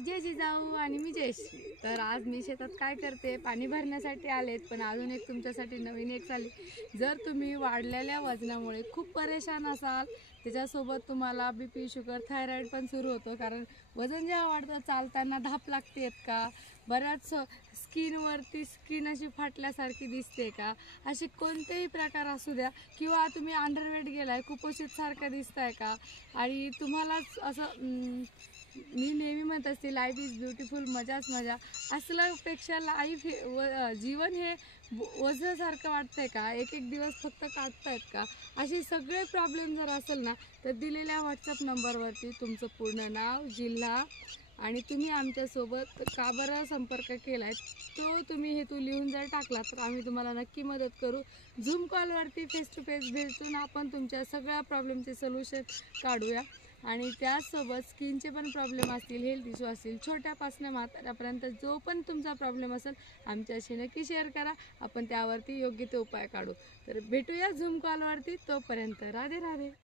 जय जिजाऊ आणि मी जयश्री। तर आज मी शेतात काय करते, पाणी भरण्यासाठी आलेत, पण अजून एक तुमच्यासाठी नवीन एक झाली। जर तुम्ही वाढलेल्या वजनामुळे खूप परेशान असाल, त्याच्यासोबत तुम्हाला बीपी, शुगर, थायरॉइड पण सुरू होतं, कारण वजन जेव्हा वाढतं चालताना धाप लागतेत का, बऱ्याच स्किन अशी फाटल्यासारखी दिसते का, असे कोणतेही प्रकार असू द्या, किंवा तुम्ही अंडरवेट गेलाय, कुपोषित सारखं दिसताय का, आणि तुम्हालाच असं मी नेहमी म्हणत असते लाईफ इज ब्युटिफुल, मजाच मजा, असल्यापेक्षा लाईफ हे जीवन हे वजासारखं वाटतंय का, एक एक दिवस फक्त काढतायत का, असे सगळे प्रॉब्लेम जर असेल ना, तर दिलेल्या व्हॉट्सअप नंबरवरती तुमचं पूर्ण नाव, जिल्हा आणि तुम्ही आमच्यासोबत का बरं संपर्क केला आहे तो तुम्ही हेतू लिहून जर टाकला तर आम्ही तुम्हाला नक्की मदत करू। झूम कॉलवरती फेस टू फेस भेटून आपण तुमच्या सगळ्या प्रॉब्लेमचे सोल्युशन काढूया। आणि त्याचसोबत स्किनचे पण प्रॉब्लेम असतील, हेल्थ इश्यू असतील, छोट्यापासून म्हाताऱ्यापर्यंत जो पण तुमचा प्रॉब्लेम असेल आमच्याशी नक्की शेअर करा, आपण त्यावरती योग्य ते उपाय काढू। तर भेटूया झूम कॉलवरती, तोपर्यंत राधे राधे।